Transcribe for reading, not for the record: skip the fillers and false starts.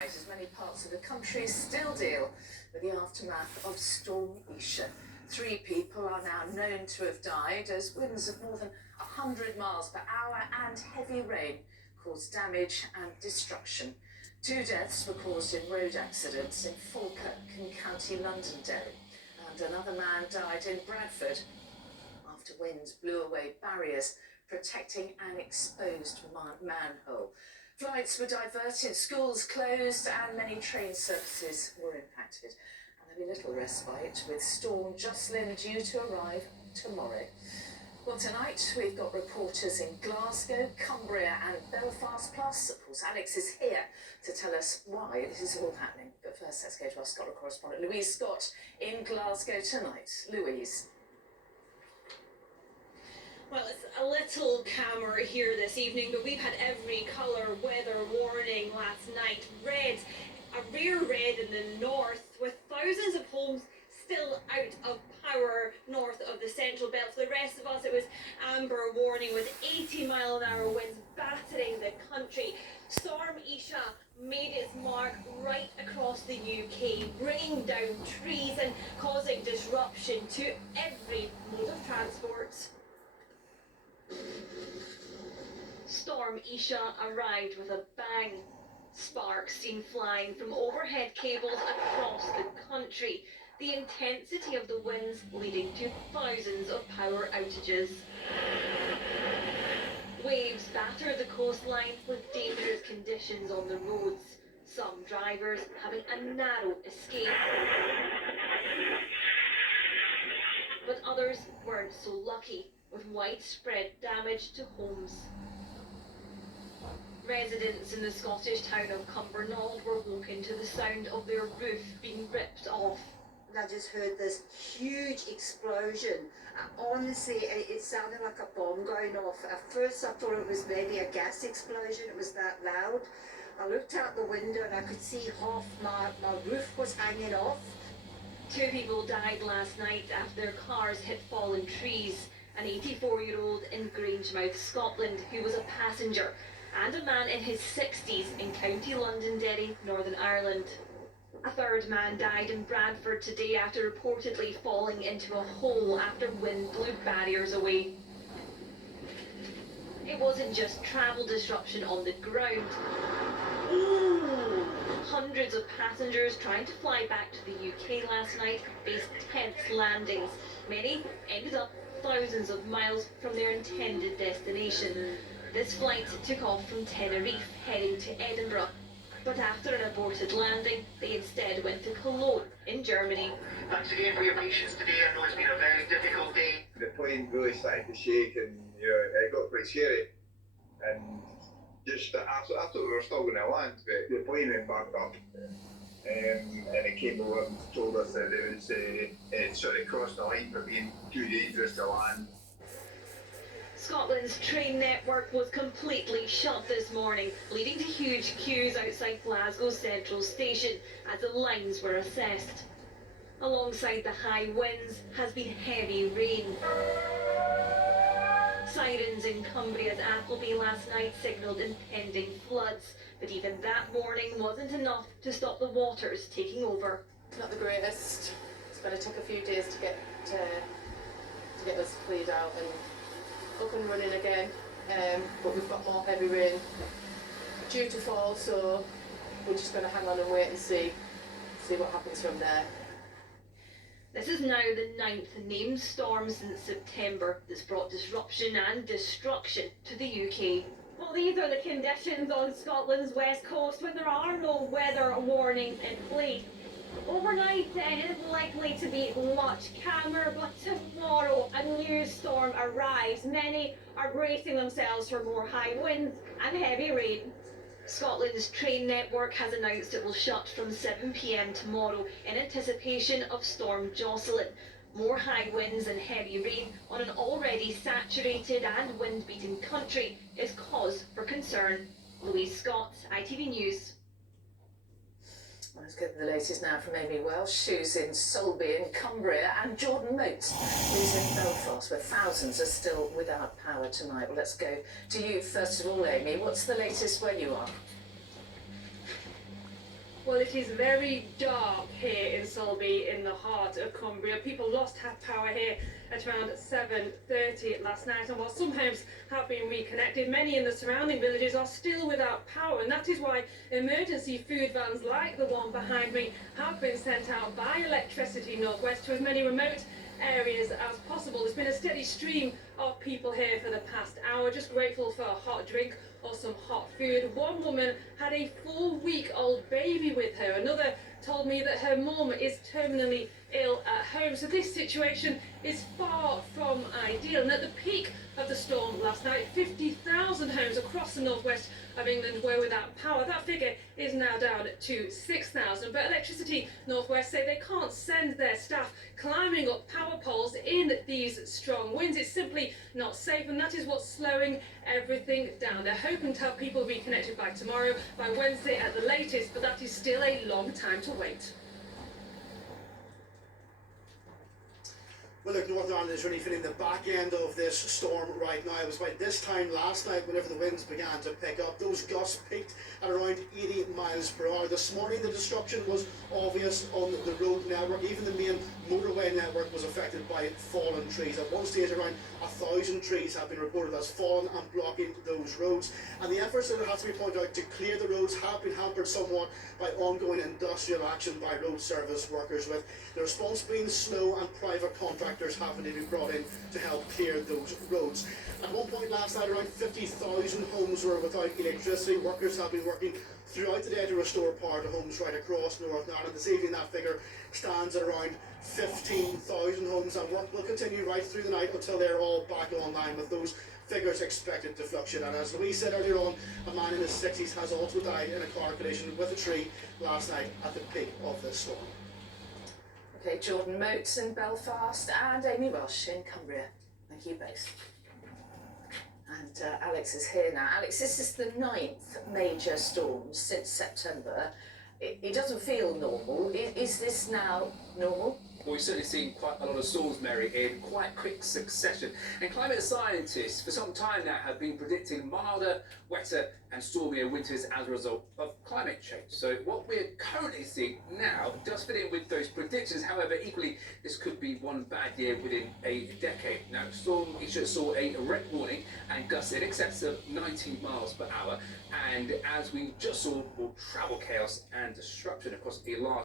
As many parts of the country still deal with the aftermath of Storm Isha. 3 people are now known to have died as winds of more than 100 miles per hour and heavy rain caused damage and destruction. 2 deaths were caused in road accidents in Falkirk in County Londonderry, and another man died in Bradford after winds blew away barriers protecting an exposed manhole. Flights were diverted, schools closed, and many train services were impacted. And there'll be little respite, with Storm Jocelyn due to arrive tomorrow. Well, tonight we've got reporters in Glasgow, Cumbria and Belfast. Plus, of course, Alex is here to tell us why this is all happening. But first, let's go to our Scotland correspondent, Louise Scott, in Glasgow tonight. Louise. Well, it's a little calmer here this evening, but we've had every colour weather warning last night. Red, a rare red in the north, with thousands of homes still out of power north of the central belt. For the rest of us, it was amber warning with 80-mile-an-hour winds battering the country. Storm Isha made its mark right across the UK, bringing down trees and causing disruption to every mode of transport. Storm Isha arrived with a bang. Sparks seen flying from overhead cables across the country. The intensity of the winds leading to thousands of power outages. Waves battered the coastline with dangerous conditions on the roads. Some drivers having a narrow escape. But others weren't so lucky, with widespread damage to homes. Residents in the Scottish town of Cumbernauld were woken to the sound of their roof being ripped off. I just heard this huge explosion. Honestly, it sounded like a bomb going off. At first I thought it was maybe a gas explosion, it was that loud. I looked out the window and I could see half my roof was hanging off. 2 people died last night after their cars hit fallen trees. An 84-year-old in Grangemouth, Scotland, who was a passenger, and a man in his 60s in County Londonderry, Northern Ireland. A 3rd man died in Bradford today after reportedly falling into a hole after wind blew barriers away. It wasn't just travel disruption on the ground. Hundreds of passengers trying to fly back to the UK last night faced tense landings. Many ended up thousands of miles from their intended destination. This flight took off from Tenerife, heading to Edinburgh. But after an aborted landing, they instead went to Cologne in Germany. Thanks again for your patience today. I know it's been a very difficult day. The plane really started to shake and it got quite scary. And just I thought we were still going to land, but the plane went back up. And it came over and told us that it was sort of crossed the line for being too dangerous to land. Scotland's train network was completely shut this morning, leading to huge queues outside Glasgow Central Station as the lines were assessed. Alongside the high winds has been heavy rain. Sirens in Cumbria's Appleby last night signalled impending floods, but even that warning wasn't enough to stop the waters taking over. Not the greatest. It's going to take a few days to get us cleared out and up and running again. But we've got more heavy rain due to fall, so we're just going to hang on and wait and see what happens from there. This is now the 9th named storm since September that's brought disruption and destruction to the UK. Well, these are the conditions on Scotland's west coast when there are no weather warnings in place. Overnight, it is likely to be much calmer, but tomorrow a new storm arrives. Many are bracing themselves for more high winds and heavy rain. Scotland's train network has announced it will shut from 7 p.m. tomorrow in anticipation of Storm Jocelyn. More high winds and heavy rain on an already saturated and wind-beaten country is cause for concern. Louise Scott, ITV News. Let's get the latest now from Amy Welsh, who's in Solby in Cumbria, and Jordan Motes, who's in Belfast, where thousands are still without power tonight. Well, let's go to you first of all, Amy. What's the latest where you are? Well, it is very dark here in Sulby, in the heart of Cumbria. People lost half power here at around 7:30 last night, and while some homes have been reconnected, many in the surrounding villages are still without power, and that is why emergency food vans like the one behind me have been sent out by Electricity North West to as many remote areas as possible. There's been a steady stream of people here for the past hour, just grateful for a hot drink or some hot food. One woman had a 4-week-old baby with her. Another told me that her mum is terminally ill at home. So this situation is far from ideal. And at the peak of the storm last night, 50,000 homes across the northwest of England were without power. That figure is now down to 6,000. But Electricity North West say they can't send their staff climbing up power poles in these strong winds. It's simply not safe, and that is what's slowing everything down. They're hoping to have people reconnected by tomorrow, by Wednesday at the latest, but that is still a long time to wait. Well, look, Northern Ireland is really feeling the back end of this storm right now. It was about this time last night, whenever the winds began to pick up, those gusts peaked at around 80 miles per hour. This morning, the destruction was obvious on the road network. Even the main motorway network was affected by fallen trees. At one stage, around 1,000 trees have been reported as fallen and blocking those roads. And the efforts, that it has to be pointed out, to clear the roads have been hampered somewhat by ongoing industrial action by road service workers, with the response being slow and private contractors having to be brought in to help clear those roads. At one point last night, around 50,000 homes were without electricity. Workers have been working throughout the day to restore power to homes right across Northern Ireland. This evening, that figure stands at around 15,000 homes, and work will continue right through the night until they're all back online, with those figures expected to fluctuate. And as Louise said earlier on, a man in his 60s has also died in a car collision with a tree last night at the peak of this storm. Okay, Jordan Motes in Belfast and Amy Rush in Cumbria. Thank you both. And Alex is here now. Alex, this is the 9th major storm since September. It doesn't feel normal. Is this now normal? Well, we've certainly seen quite a lot of storms, Mary, in quite quick succession. And climate scientists for some time now have been predicting milder, wetter and stormier winters as a result of climate change. So what we're currently seeing now does fit in with those predictions. However, equally, this could be one bad year within a decade. Now, Storm Isha saw a red warning and gusts in excess of 90 miles per hour. And as we just saw, more travel chaos and disruption across a large